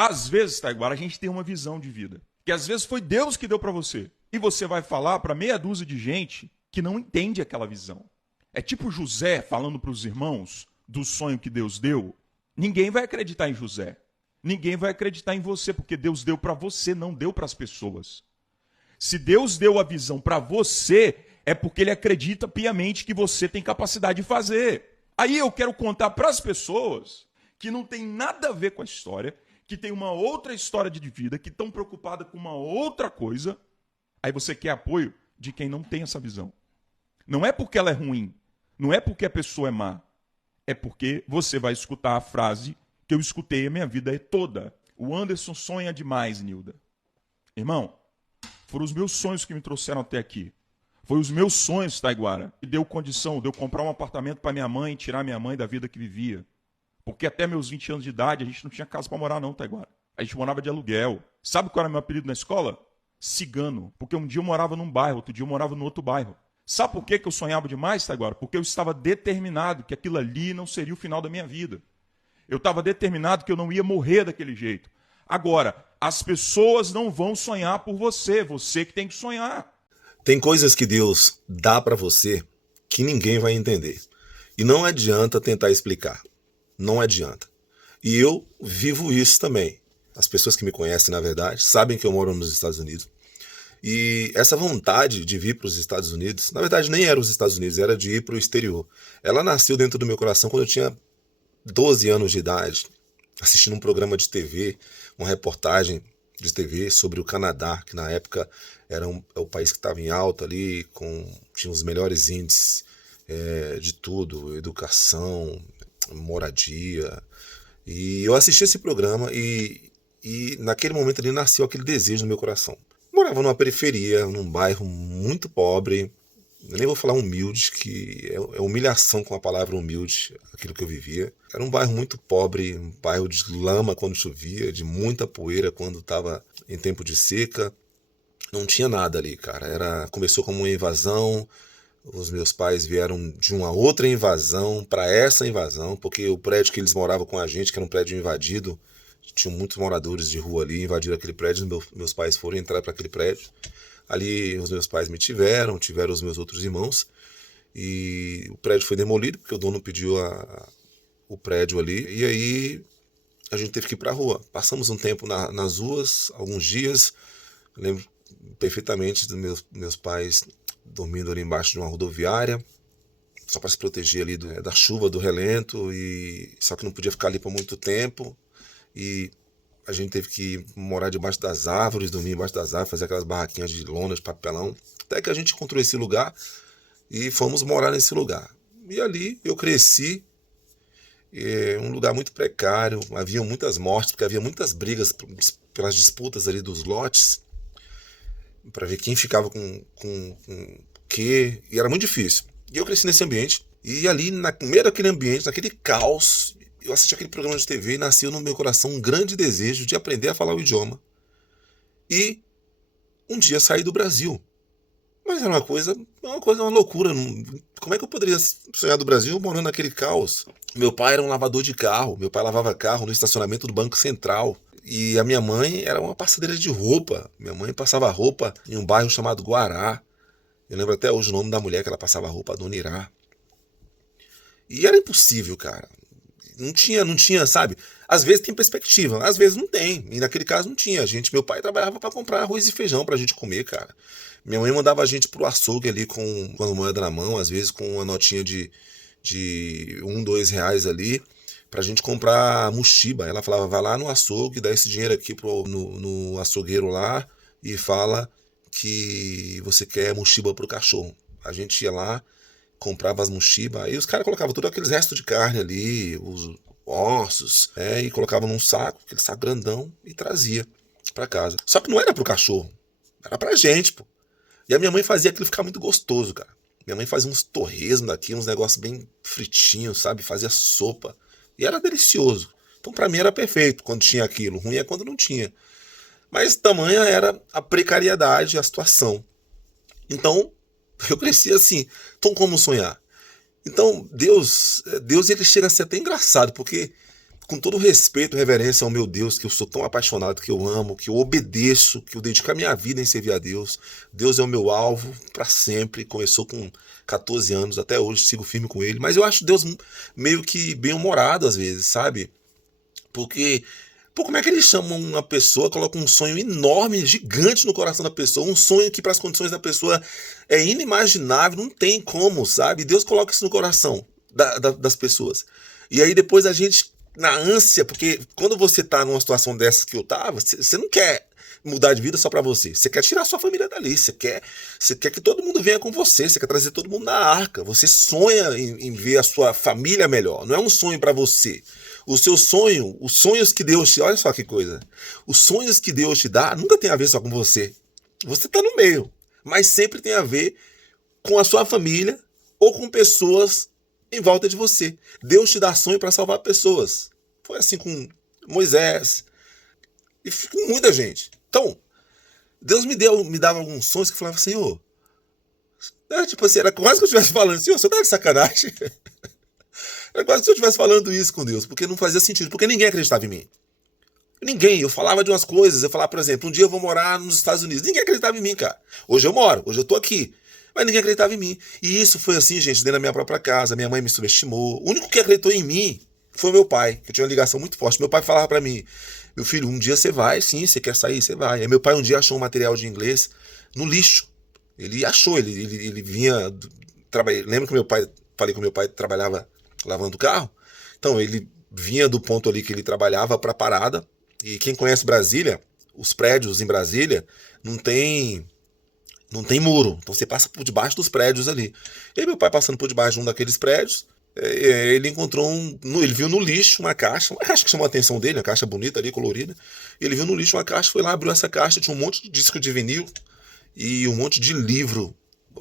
Às vezes, Taiguara, a gente tem uma visão de vida, que às vezes foi Deus que deu para você. E você vai falar para meia dúzia de gente que não entende aquela visão. É tipo José falando para os irmãos do sonho que Deus deu. Ninguém vai acreditar em José. Ninguém vai acreditar em você, porque Deus deu para você, não deu para as pessoas. Se Deus deu a visão para você, é porque Ele acredita piamente que você tem capacidade de fazer. Aí eu quero contar para as pessoas que não tem nada a ver com a história, que tem uma outra história de vida, que estão preocupadas com uma outra coisa. Aí você quer apoio de quem não tem essa visão. Não é porque ela é ruim, não é porque a pessoa é má, é porque você vai escutar a frase que eu escutei a minha vida toda. O Anderson sonha demais, Nilda. Irmão, foram os meus sonhos que me trouxeram até aqui. Foi os meus sonhos, Taiguara, que deu condição de eu comprar um apartamento para minha mãe e tirar minha mãe da vida que vivia. Porque até meus 20 anos de idade a gente não tinha casa para morar não, Taiguara. A gente morava de aluguel. Sabe qual era meu apelido na escola? Cigano. Porque um dia eu morava num bairro, outro dia eu morava no outro bairro. Sabe por que eu sonhava demais, Taiguara? Porque eu estava determinado que aquilo ali não seria o final da minha vida. Eu estava determinado que eu não ia morrer daquele jeito. Agora, as pessoas não vão sonhar por você, você que tem que sonhar. Tem coisas que Deus dá para você que ninguém vai entender. E não adianta tentar explicar. Não adianta. E eu vivo isso também. As pessoas que me conhecem, na verdade, sabem que eu moro nos Estados Unidos. E essa vontade de vir para os Estados Unidos, na verdade nem era os Estados Unidos, era de ir para o exterior. Ela nasceu dentro do meu coração quando eu tinha 12 anos de idade, assistindo um programa de TV, uma reportagem de TV sobre o Canadá, que na época era o país que estava em alta ali, tinha os melhores índices de tudo, educação, moradia. E eu assisti esse programa e naquele momento ali nasceu aquele desejo no meu coração. Morava numa periferia, num bairro muito pobre, eu nem vou falar humilde, que é humilhação com a palavra humilde, aquilo que eu vivia. Era um bairro muito pobre, um bairro de lama quando chovia, de muita poeira quando estava em tempo de seca. Não tinha nada ali, cara. Começou como uma invasão, os meus pais vieram de uma outra invasão para essa invasão, porque o prédio que eles moravam com a gente, que era um prédio invadido, tinham muitos moradores de rua ali, invadiram aquele prédio, meus pais foram entrar para aquele prédio. Ali os meus pais me tiveram os meus outros irmãos, e o prédio foi demolido, porque o dono pediu o prédio ali, e aí a gente teve que ir para a rua. Passamos um tempo nas ruas, alguns dias, lembro perfeitamente dos meus pais dormindo ali embaixo de uma rodoviária, só para se proteger ali da chuva, do relento, só que não podia ficar ali por muito tempo, e a gente teve que morar debaixo das árvores, dormir embaixo das árvores, fazer aquelas barraquinhas de lona, de papelão, até que a gente encontrou esse lugar e fomos morar nesse lugar. E ali eu cresci, um lugar muito precário, havia muitas mortes, porque havia muitas brigas pelas disputas ali dos lotes, para ver quem ficava com o quê, e era muito difícil. E eu cresci nesse ambiente, e ali, no meio daquele ambiente, naquele caos, eu assisti aquele programa de TV e nasceu no meu coração um grande desejo de aprender a falar o idioma. E um dia sair do Brasil. Mas era uma loucura. Como é que eu poderia sonhar do Brasil morando naquele caos? Meu pai era um lavador de carro. Meu pai lavava carro no estacionamento do Banco Central. E a minha mãe era uma passadeira de roupa. Minha mãe passava roupa em um bairro chamado Guará. Eu lembro até hoje o nome da mulher que ela passava roupa, a Dona Irá. E era impossível, cara. Não tinha, sabe? Às vezes tem perspectiva, às vezes não tem. E naquele caso não tinha. Meu pai trabalhava para comprar arroz e feijão pra gente comer, cara. Minha mãe mandava a gente pro açougue ali com uma moeda na mão, às vezes com uma notinha de R$ 1, R$ 2 ali, pra gente comprar mochiba. Ela falava, vai lá no açougue, dá esse dinheiro aqui no açougueiro lá e fala que você quer mochiba pro cachorro. A gente ia lá, comprava as mochibas, aí os caras colocavam todos aqueles restos de carne ali, os ossos, e colocavam num saco, aquele saco grandão, e trazia pra casa. Só que não era pro cachorro, era pra gente, pô. E a minha mãe fazia aquilo ficar muito gostoso, cara. Minha mãe fazia uns torresmos daqui, uns negócios bem fritinhos, sabe? Fazia sopa. E era delicioso. Então pra mim era perfeito quando tinha aquilo. Ruim é quando não tinha. Mas tamanha era a precariedade, a situação. Então, eu cresci assim. Então, como sonhar? Então, Deus ele chega a ser até engraçado, porque com todo respeito e reverência ao meu Deus, que eu sou tão apaixonado, que eu amo, que eu obedeço, que eu dedico a minha vida em servir a Deus. Deus é o meu alvo para sempre. Começou com 14 anos, até hoje sigo firme com ele. Mas eu acho Deus meio que bem-humorado às vezes, sabe? Porque, pô, como é que ele chama uma pessoa, coloca um sonho enorme, gigante no coração da pessoa, um sonho que para as condições da pessoa é inimaginável, não tem como, sabe? Deus coloca isso no coração das pessoas. E aí depois a gente, na ânsia, porque quando você tá numa situação dessas que eu tava, você não quer mudar de vida só pra você. Você quer tirar sua família dali, você quer que todo mundo venha com você quer trazer todo mundo na arca. Você sonha em ver a sua família melhor. Não é um sonho pra você. O seu sonho, os sonhos que Deus te... Olha só que coisa. Os sonhos que Deus te dá nunca tem a ver só com você. Você tá no meio. Mas sempre tem a ver com a sua família ou com pessoas em volta de você. Deus te dá sonho para salvar pessoas. Foi assim com Moisés e com muita gente. Então, Deus me dava alguns sonhos que eu falava, Senhor, tipo assim, era quase que eu estivesse falando, Senhor, você tá de sacanagem? Era quase que eu estivesse falando isso com Deus, porque não fazia sentido, porque ninguém acreditava em mim. Ninguém, eu falava de umas coisas, eu falava, por exemplo, um dia eu vou morar nos Estados Unidos. Ninguém acreditava em mim, cara. Hoje eu moro, hoje eu tô aqui. Mas ninguém acreditava em mim. E isso foi assim, gente, dentro da minha própria casa. Minha mãe me subestimou. O único que acreditou em mim foi meu pai, que eu tinha uma ligação muito forte. Meu pai falava pra mim, meu filho, um dia você vai, sim, você quer sair, você vai. Aí meu pai um dia achou um material de inglês no lixo. Ele achou, ele vinha... Lembra que meu pai, falei que meu pai trabalhava lavando carro? Então, ele vinha do ponto ali que ele trabalhava pra parada. E quem conhece Brasília, os prédios em Brasília, não tem muro, então você passa por debaixo dos prédios ali. E aí meu pai passando por debaixo de um daqueles prédios, ele encontrou ele viu no lixo uma caixa que chamou a atenção dele, uma caixa bonita ali, colorida. Ele viu no lixo uma caixa, foi lá, abriu essa caixa, tinha um monte de disco de vinil e um monte de livro.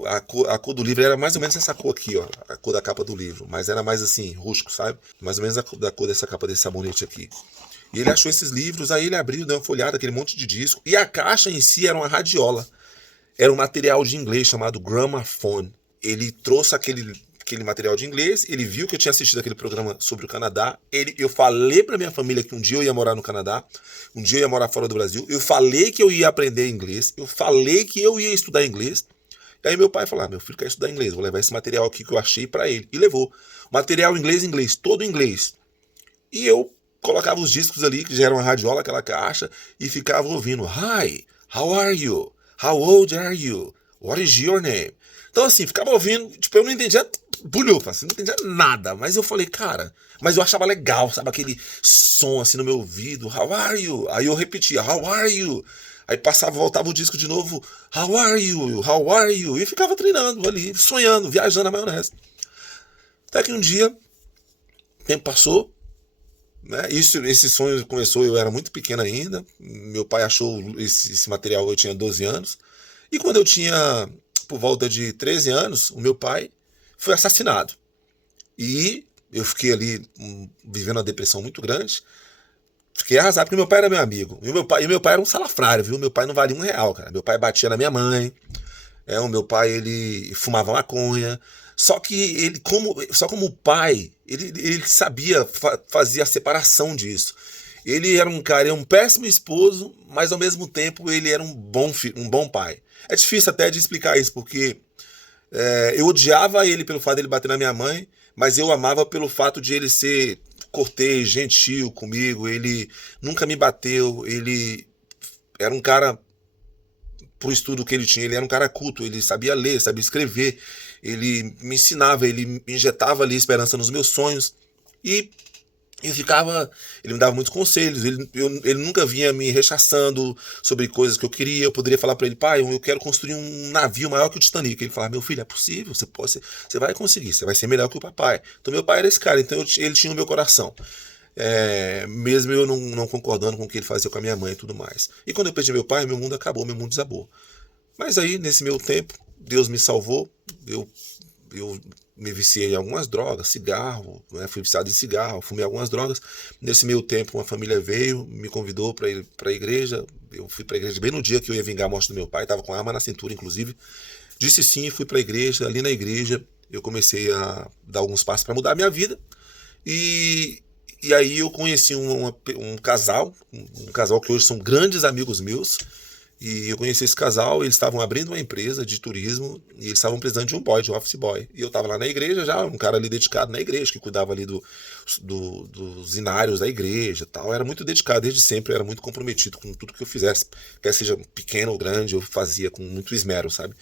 A cor do livro era mais ou menos essa cor aqui, ó, a cor da capa do livro, mas era mais assim, rústico, sabe? Mais ou menos da cor dessa capa desse sabonete aqui. E ele achou esses livros, aí ele abriu, deu uma folhada, aquele monte de disco, e a caixa em si era uma radiola. Era um material de inglês chamado Gramophone. Ele trouxe aquele material de inglês, ele viu que eu tinha assistido aquele programa sobre o Canadá. Eu falei pra minha família que um dia eu ia morar no Canadá, um dia eu ia morar fora do Brasil. Eu falei que eu ia aprender inglês, eu falei que eu ia estudar inglês. E aí meu pai falou, meu filho quer estudar inglês, vou levar esse material aqui que eu achei pra ele. E levou. Material inglês, todo inglês. E eu colocava os discos ali, que já era uma radiola, aquela caixa, e ficava ouvindo, Hi, how are you? How old are you? What is your name? Então assim, ficava ouvindo, tipo, eu não entendia bulhufa, assim, não entendia nada, mas eu falei, cara, mas eu achava legal, sabe, aquele som assim no meu ouvido, how are you? Aí eu repetia, how are you? Aí voltava o disco de novo, how are you? How are you? E ficava treinando ali, sonhando, viajando na maionese. Até que um dia, o tempo passou, né? Esse sonho começou, eu era muito pequeno ainda. Meu pai achou esse material, eu tinha 12 anos. E quando eu tinha por volta de 13 anos, o meu pai foi assassinado. E eu fiquei ali vivendo uma depressão muito grande. Fiquei arrasado, porque meu pai era meu amigo. E meu pai era um salafrário, viu? Meu pai não valia R$1, cara. Meu pai batia na minha mãe. O meu pai, ele fumava maconha. Só que ele, como pai, ele sabia fazer a separação disso. Ele era um péssimo esposo, mas ao mesmo tempo ele era um bom filho, um bom pai. É difícil até de explicar isso, porque eu odiava ele pelo fato de ele bater na minha mãe, mas eu amava pelo fato de ele ser cortês, gentil comigo. Ele nunca me bateu, ele era um cara, pro estudo que ele tinha, ele era um cara culto, ele sabia ler, sabia escrever, ele me ensinava, ele me injetava ali esperança nos meus sonhos, e ele me dava muitos conselhos, ele nunca vinha me rechaçando sobre coisas que eu queria. Eu poderia falar para ele, pai, eu quero construir um navio maior que o Titanic. Ele falava, meu filho, é possível, você vai conseguir, você vai ser melhor que o papai. Então meu pai era esse cara, então ele tinha o meu coração. Mesmo eu não concordando com o que ele fazia com a minha mãe e tudo mais. E quando eu perdi meu pai, meu mundo acabou, meu mundo desabou. Mas aí, nesse meu tempo, Deus me salvou, eu me viciei em algumas drogas, cigarro, né? Fui viciado em cigarro, fumei algumas drogas. Nesse meio tempo, uma família veio, me convidou para ir para a igreja. Eu fui para a igreja bem no dia que eu ia vingar a morte do meu pai, estava com a arma na cintura, inclusive. Disse sim, fui para a igreja. Ali na igreja, eu comecei a dar alguns passos para mudar a minha vida. E E aí eu conheci um casal que hoje são grandes amigos meus. E eu conheci esse casal, eles estavam abrindo uma empresa de turismo e eles estavam precisando de um boy, de um office boy. E eu estava lá na igreja já, um cara ali dedicado na igreja, que cuidava ali dos inários da igreja e tal. Era muito dedicado desde sempre, era muito comprometido com tudo que eu fizesse. Quer seja pequeno ou grande, eu fazia com muito esmero, sabe?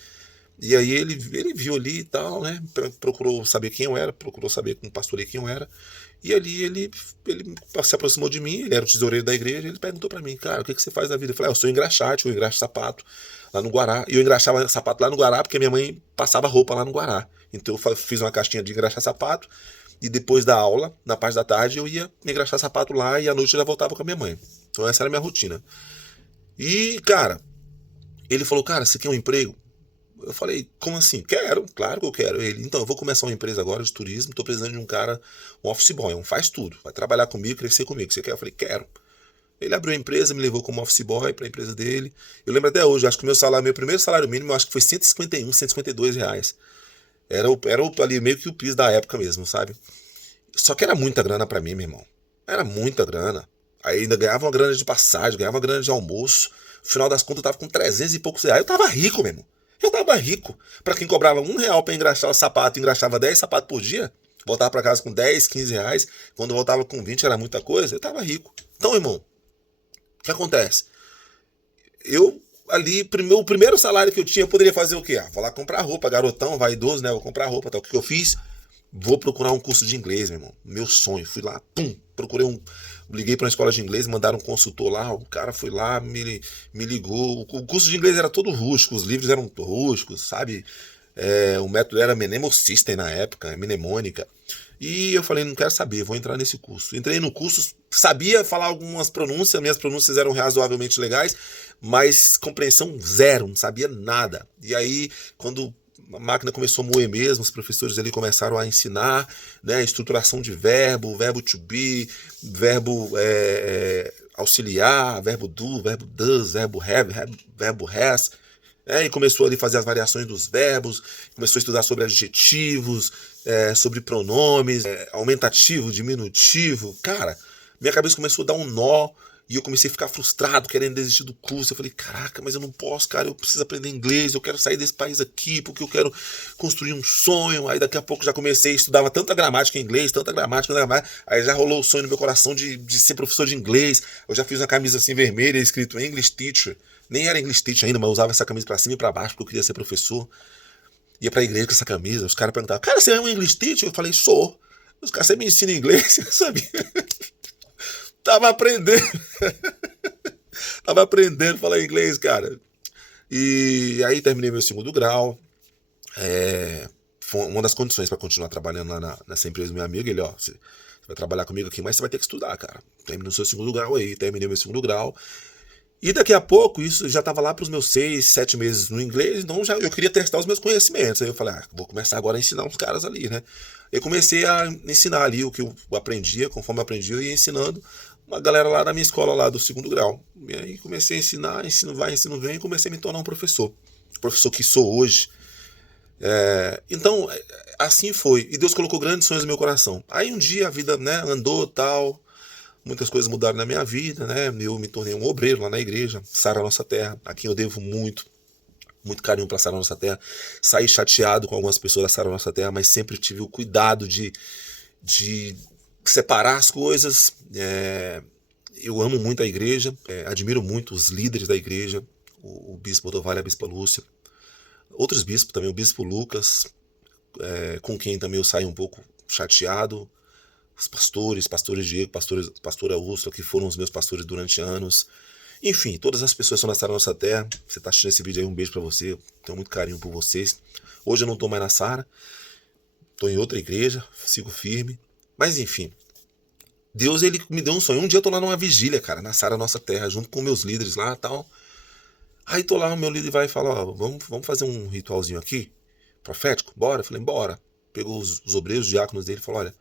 E aí ele viu ali e tal, né? Procurou saber quem eu era, procurou saber com o pastor quem eu era. E ali ele se aproximou de mim, ele era o tesoureiro da igreja, ele perguntou pra mim, cara, o que você faz na vida? Eu falei, eu sou engraxate, eu engraxo sapato lá no Guará. E eu engraxava sapato lá no Guará porque minha mãe passava roupa lá no Guará. Então eu fiz uma caixinha de engraxar sapato e depois da aula, na parte da tarde, eu ia me engraxar sapato lá e à noite eu já voltava com a minha mãe. Então essa era a minha rotina. E, cara, ele falou, cara, você quer um emprego? Eu falei, como assim? Quero, claro que eu quero. Ele, então, eu vou começar uma empresa agora de turismo, tô precisando de um cara, um office boy, um faz tudo, vai trabalhar comigo, crescer comigo. Você quer? Eu falei, quero. Ele abriu a empresa, me levou como office boy para a empresa dele. Eu lembro até hoje, acho que meu primeiro salário mínimo, acho que foi 151, 152 reais. Ali meio que o piso da época mesmo, sabe? Só que era muita grana para mim, meu irmão. Era muita grana. Aí ainda ganhava uma grana de passagem, ganhava uma grana de almoço. No final das contas eu tava com 300 e poucos reais. Eu tava rico, meu irmão. Eu tava rico. Pra quem cobrava R$ 1 pra engraxar o sapato e engraxava 10 sapatos por dia, voltava pra casa com 10, 15 reais. Quando eu voltava com 20 era muita coisa. Eu tava rico. Então, irmão, o que acontece? Eu ali, o primeiro salário que eu tinha, eu poderia fazer o quê? Vou lá comprar roupa, garotão, vaidoso, né? Vou comprar roupa, tal. O que eu fiz? Vou procurar um curso de inglês, meu irmão. Meu sonho. Fui lá, procurei liguei para uma escola de inglês, mandaram um consultor lá, o cara foi lá, me ligou. O curso de inglês era todo rústico, os livros eram rústicos, sabe? O método era Mnemonic System na época, mnemônica. E eu falei, não quero saber, vou entrar nesse curso. Entrei no curso, sabia falar algumas pronúncias, minhas pronúncias eram razoavelmente legais, mas compreensão zero, não sabia nada. E aí, quando a máquina começou a moer mesmo, os professores ali começaram a ensinar, né, estruturação de verbo to be, verbo auxiliar, verbo do, verbo does, verbo have, verbo has, e começou ali a fazer as variações dos verbos, começou a estudar sobre adjetivos, sobre pronomes, aumentativo, diminutivo. Cara, minha cabeça começou a dar um nó, e eu comecei a ficar frustrado, querendo desistir do curso. Eu falei, caraca, mas eu não posso, cara, eu preciso aprender inglês, eu quero sair desse país aqui, porque eu quero construir um sonho. Aí daqui a pouco já comecei a estudar tanta gramática em inglês, aí já rolou o sonho no meu coração de ser professor de inglês. Eu já fiz uma camisa assim vermelha, escrito English Teacher. Nem era English Teacher ainda, mas eu usava essa camisa pra cima e pra baixo, porque eu queria ser professor. Ia pra igreja com essa camisa, os caras perguntavam, cara, você é um English Teacher? Eu falei, sou. Os caras, você me ensina inglês? Eu sabia. Tava aprendendo. Tava aprendendo a falar inglês, cara. E aí terminei meu segundo grau. Foi uma das condições para continuar trabalhando lá nessa empresa do meu amigo. Ele, você vai trabalhar comigo aqui, mas você vai ter que estudar, cara. Terminei o seu segundo grau aí, terminei meu segundo grau. E daqui a pouco, isso já estava lá para os meus 6, 7 meses no inglês, então eu queria testar os meus conhecimentos. Aí eu falei, vou começar agora a ensinar uns caras ali, né? Eu comecei a ensinar ali o que eu aprendia, conforme eu aprendi, eu ia ensinando uma galera lá da minha escola, lá do segundo grau. E aí comecei a ensinar, ensino vai, ensino vem, e comecei a me tornar um professor. O professor que sou hoje. Então, assim foi. E Deus colocou grandes sonhos no meu coração. Aí um dia a vida, né, andou tal, muitas coisas mudaram na minha vida, né? Eu me tornei um obreiro lá na igreja, Sara Nossa Terra, a quem eu devo muito carinho para Sara Nossa Terra. Saí chateado com algumas pessoas da Sara Nossa Terra, mas sempre tive o cuidado de separar as coisas. Eu amo muito a igreja, admiro muito os líderes da igreja, o bispo Odovalho e a bispa Lúcia, outros bispos também, o bispo Lucas, com quem também eu saí um pouco chateado, os pastores Diego, pastora Úrsula, que foram os meus pastores durante anos. Enfim, todas as pessoas que estão na Sara Nossa Terra. Você está assistindo esse vídeo aí, um beijo para você. Eu tenho muito carinho por vocês. Hoje eu não estou mais na Sara, estou em outra igreja, sigo firme. Mas enfim, Deus, ele me deu um sonho. Um dia eu estou lá numa vigília, cara, na Sara Nossa Terra, junto com meus líderes lá e tal. Aí tô lá, o meu líder vai e fala, vamos fazer um ritualzinho aqui, profético? Bora? Eu falei, bora. Pegou os obreiros, os diáconos dele e falou, olha,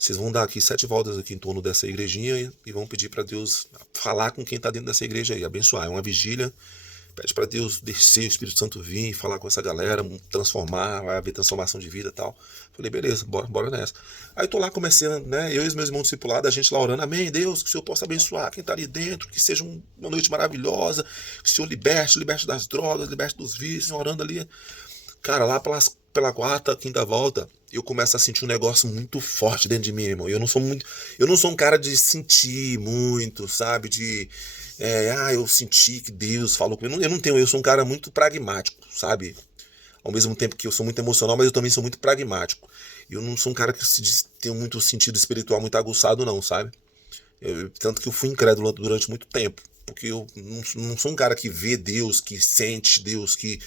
vocês vão dar aqui 7 voltas aqui em torno dessa igrejinha e vão pedir para Deus falar com quem está dentro dessa igreja aí, abençoar. É uma vigília Pede para Deus descer, o Espírito Santo vir, falar com essa galera, transformar, vai haver transformação de vida e tal. Falei, beleza, bora nessa. Aí tô lá, comecei, né, eu e os meus irmãos discipulados, a gente lá orando, amém, Deus, que o Senhor possa abençoar quem tá ali dentro, que seja uma noite maravilhosa, que o Senhor liberte das drogas, liberte dos vícios, orando ali. Cara, lá pela quarta, quinta volta, eu começo a sentir um negócio muito forte dentro de mim, irmão. Eu não sou um cara de sentir muito, sabe, eu senti que Deus falou comigo. Eu sou um cara muito pragmático, sabe? Ao mesmo tempo que eu sou muito emocional, mas eu também sou muito pragmático. Eu não sou um cara que tem muito sentido espiritual muito aguçado, não, sabe? Tanto que eu fui incrédulo durante muito tempo. Porque eu não sou um cara que vê Deus, que sente Deus, que...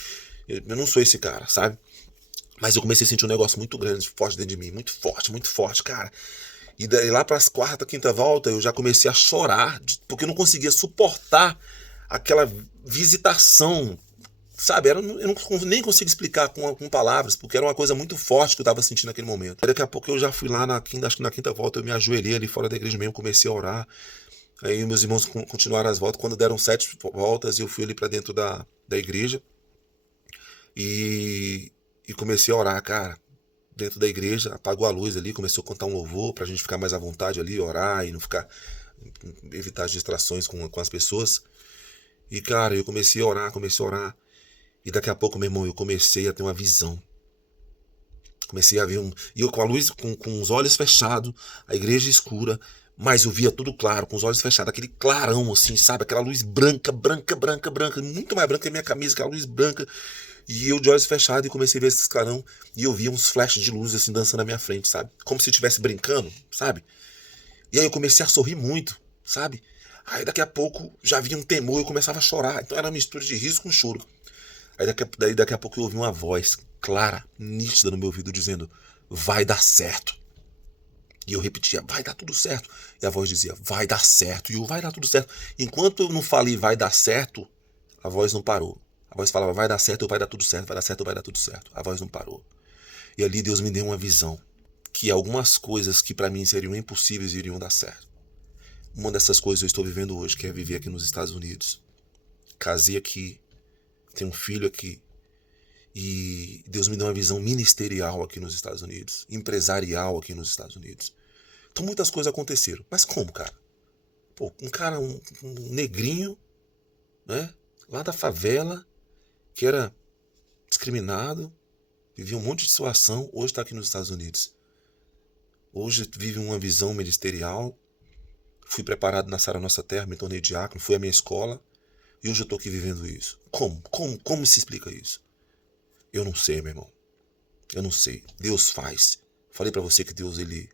Eu não sou esse cara, sabe? Mas eu comecei a sentir um negócio muito grande, forte dentro de mim. Muito forte, cara. E daí lá para as quarta, quinta volta, eu já comecei a chorar, porque eu não conseguia suportar aquela visitação, sabe? Eu nem consigo explicar com palavras, porque era uma coisa muito forte que eu estava sentindo naquele momento. Daqui a pouco eu já fui lá, acho que na quinta volta, eu me ajoelhei ali fora da igreja mesmo, comecei a orar. Aí meus irmãos continuaram as voltas. Quando deram 7 voltas, eu fui ali para dentro da igreja e comecei a orar, cara. Dentro da igreja, apagou a luz ali, começou a cantar um louvor pra gente ficar mais à vontade ali, orar e não ficar, evitar as distrações com as pessoas. E cara, eu comecei a orar, e daqui a pouco, meu irmão, eu comecei a ter uma visão. Comecei a ver e eu com a luz, com os olhos fechados, a igreja escura, mas eu via tudo claro, com os olhos fechados, aquele clarão assim, sabe? Aquela luz branca, muito mais branca que a minha camisa, aquela luz branca. E eu de olhos fechados e comecei a ver esse clarão. E eu via uns flashes de luz assim dançando na minha frente, sabe? Como se estivesse brincando, sabe? E aí eu comecei a sorrir muito, sabe? Aí daqui a pouco já vinha um temor e eu começava a chorar. Então era uma mistura de riso com choro. Aí daqui a pouco eu ouvi uma voz clara, nítida no meu ouvido dizendo: vai dar certo. E eu repetia: vai dar tudo certo. E a voz dizia: vai dar certo. E eu: vai dar tudo certo. Enquanto eu não falei vai dar certo, a voz não parou. A voz falava: vai dar certo, ou vai dar tudo certo, vai dar certo, ou vai dar tudo certo. A voz não parou. E ali Deus me deu uma visão, que algumas coisas que para mim seriam impossíveis iriam dar certo. Uma dessas coisas eu estou vivendo hoje, que é viver aqui nos Estados Unidos. Casei aqui, tenho um filho aqui. E Deus me deu uma visão ministerial aqui nos Estados Unidos, empresarial aqui nos Estados Unidos. Então muitas coisas aconteceram. Mas como, cara? Pô, um cara, um negrinho, né? Lá da favela, que era discriminado, vivia um monte de situação, hoje está aqui nos Estados Unidos. Hoje vive uma visão ministerial. Fui preparado na Sara Nossa Terra, me tornei diácono, fui à minha escola e hoje eu estou aqui vivendo isso. Como se explica isso? Eu não sei, meu irmão. Eu não sei. Deus faz. Falei pra você que Deus, ele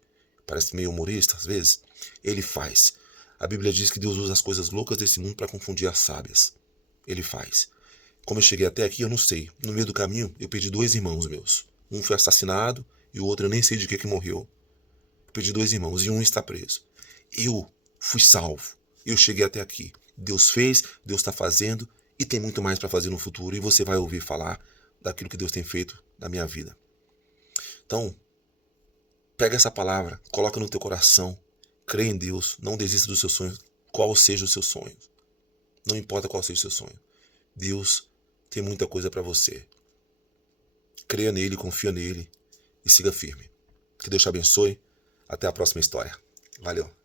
parece meio humorista às vezes. Ele faz. A Bíblia diz que Deus usa as coisas loucas desse mundo para confundir as sábias. Ele faz. Como eu cheguei até aqui, eu não sei. No meio do caminho, eu perdi 2 irmãos meus. Um foi assassinado e o outro eu nem sei de que morreu. Eu perdi 2 irmãos e um está preso. Eu fui salvo. Eu cheguei até aqui. Deus fez, Deus está fazendo e tem muito mais para fazer no futuro. E você vai ouvir falar daquilo que Deus tem feito na minha vida. Então, pega essa palavra, coloca no teu coração, crê em Deus, não desista dos seus sonhos, qual seja o seu sonho. Não importa qual seja o seu sonho. Deus tem muita coisa para você. Creia nele, confia nele e siga firme. Que Deus te abençoe. Até a próxima história. Valeu.